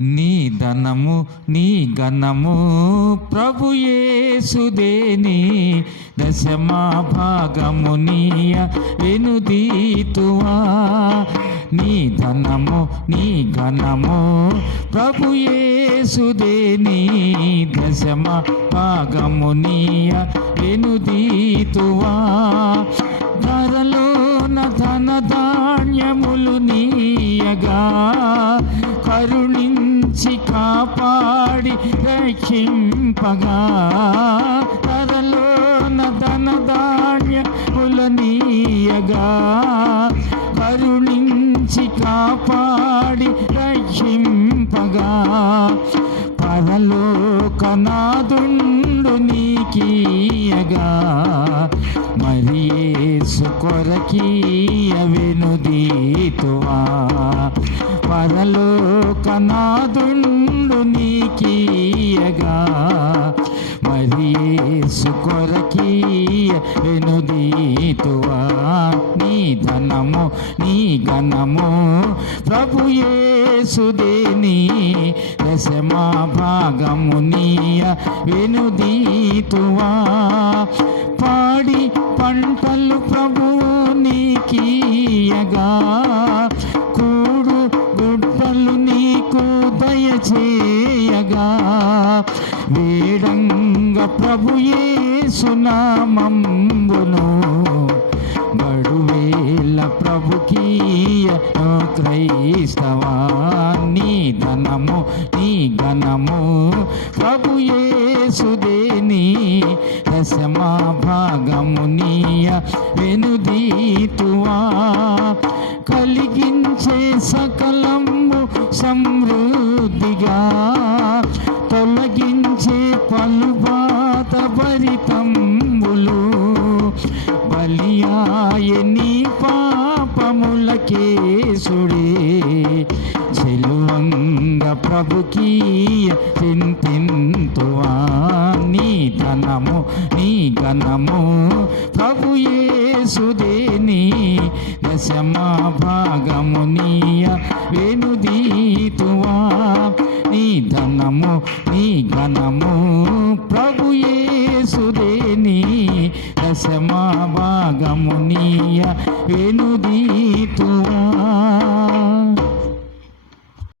నీ ధనము నీ ఘనము ప్రభు యేసుదేని దశమా భాగము నీయ వెనుదీతువా. నీ ధనము నీ ఘనము ప్రభు యేసుదేని దశమా భాగము నీయ వెనుదీతువా. ధరలోన ధన ధాన్యములు నీయగా కరుణించి కాపాడి రక్షింపగా. ధరలోన ధన ధాన్యములు నీయగా కరుణించి కాపాడి రక్షింపగా. పరలోకనాథుండు నీకీయగా మరి యేసు కొరకీయ వెనుదీతువా. పరలోకనాథుండు నీకీయగా మరి యేసు కొరకీయ వెనుదీతువా. నీ ధనము నీ ఘనము ప్రభు యేసుదేని దశమా భాగము నీయ వెనుదీతువా. పాడి పంటలు ప్రభువు నీకీయగా కూడు గుడ్డలు నీకు దయచేయగా. వేడంగ ప్రభు యేసు నామమును బడువేల ప్రభుకీయ క్రైస్తవా. నీ ధనము నీ ఘనము ప్రభు యేసుదేని దశమా భాగము నీయ వెనుదీతువా. కలిగించే సకలము సమృద్ధిగా తొలగించే పలుబాత భరితంబులు బలియాయ నీ పాపములకేసుడే. చెలువంగ ప్రభుకీయ చింతింతువా. నీ ధనము నీ ఘనము ప్రభు యేసుదేని దశమా భాగము నీయ వెనుదీతువా. నీ ధనము నీ ఘనము ప్రభు యేసుదేని దశమా భాగము నీయ వెను